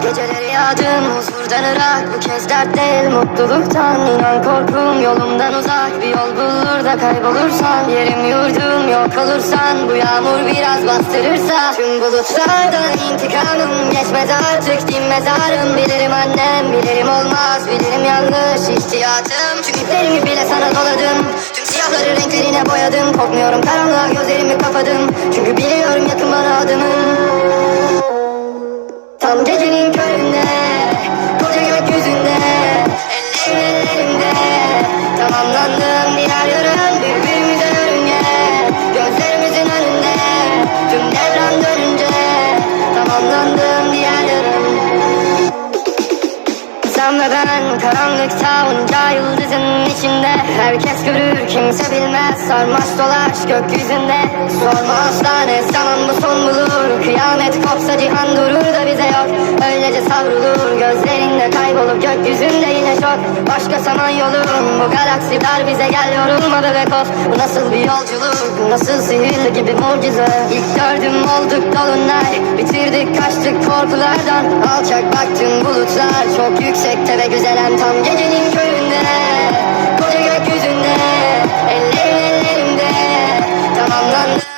Geceleri yağdım huzurdan ırak. Bu kez dert değil mutluluktan İnan. Korkum yolumdan uzak. Bir yol bulur da kaybolursan. Yerim yurdum yok olursan. Bu yağmur biraz bastırırsa. Tüm bulutlardan intikamım Geçmez artık. Din mezarım. Bilirim annem bilirim olmaz. Bilirim yanlış ihtiyatım Tüm iplerimi bile sana doladım. Tüm siyahları renklerine boyadım. Korkmuyorum karanlığa gözlerimi kapadım. Çünkü biliyorum sen ve ben karanlıkta onca yıldızın içinde Herkes görür kimse bilmez. Sarmaş dolaş gökyüzünde. Sorma asla ne zaman bu son bulur. Kıyamet kopsa cihan durur da bize yok. Öylece savrulur gözlerinde kaybolup gökyüzünde yine şok Başka saman yolum bu galaksi dar bize gel yorulma bebek of Bu nasıl bir yolculuk nasıl sihirli gibi mucize? İlk gördüm olduk dolunay bitirdik kaçtık korkulardan. Alçak baktım bulutlar çok yüksekte ve güzelen tam gecenin köründe Tamamlandım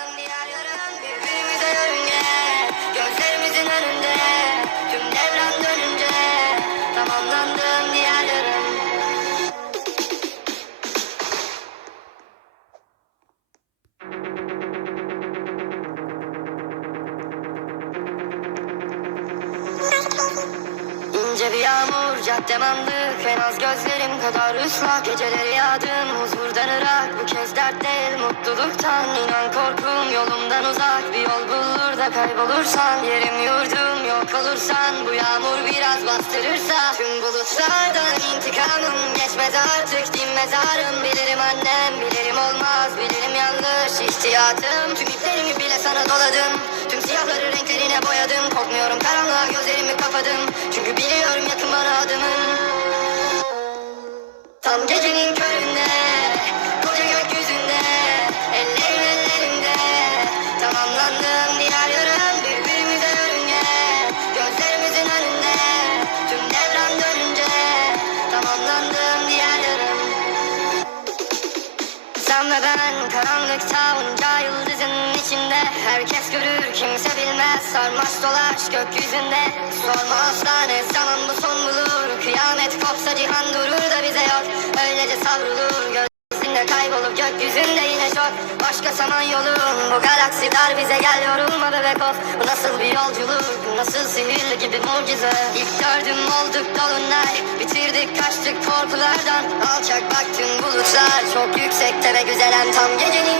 İnce bir yağmur caddem andık En az gözlerim kadar ıslak. Geceleri yağdım huzurdan ırak. Bu kez dert değil mutluluktan. İnan korkum yolumdan uzak. Bir yol bulur da kaybolursan. Yerim yurdum yok olursan. Bu yağmur biraz bastırırsa. Tüm bulutlardan intikamım Geçmez artık. Din mezarım Bilirim annem. Bilirim olmaz Bilirim yanlış. İhtiyatım Tüm iplerimi bile sana doladım. Tüm siyahları renklerine boyadım. Korkmuyorum karanlığa gözlerimi kapadım. Çünkü biliyorum Tam gecenin köründe Koca gökyüzünde Ellerim ellerimde Tamamlandım diğer yarın Birbirimize yörünge Gözlerimizin önünde Tüm devran dönünce. Tamamlandım diğer yarın sen ve ben karanlıkta onca yıldızın içinde. Herkes görür kimse bilmez. Sarmaş dolaş gökyüzünde. Sorma asla ne zaman bu son bulur. Kıyamet kopsa cihan durur Öylece savrulur gözünde kaybolup gökyüzünde yine şok Başka saman yolum bu galaksi dar bize gel yorulma bebek of Bu nasıl bir yolculuk bu nasıl sihirli gibi mucize? İlk gördüm olduk dolunay bitirdik kaçtık korkulardan. Alçak baktım bulutlar çok yüksekte ve güzelen tam gecenin